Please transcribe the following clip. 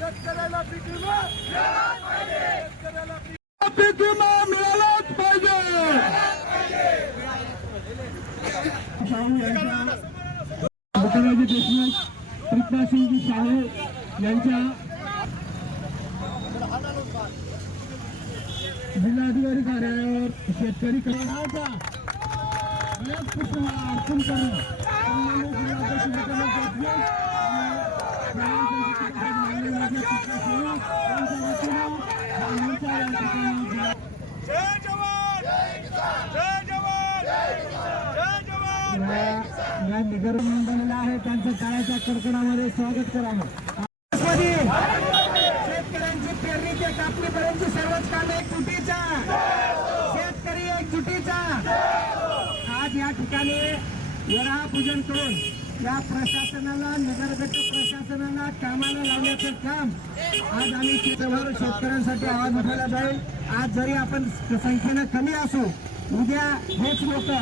शेतकऱ्याला पीक विमा शेतकऱ्याला पीक विमा मिळालाच शाहू यांच्या जिल्हाधिकारी कार्यालयावर शेतकरी अर्पण करून निगर मंडळाला आहे त्यांचं काळाच्या कडकडामध्ये स्वागत करावं शेतकऱ्यांची पेरणी ते कापणीपर्यंत सर्वच कामे एक शेतकरी एक तुटीचा आज या ठिकाणी वराह पूजन करून या प्रशासनाला नगरगट प्रशासनाला कामाला लावण्याचं काम आज आम्ही चित्रभर शेतकऱ्यांसाठी आवाज उठवला जाईल. आज जरी आपण संख्येनं कमी असू उद्या हेच लोक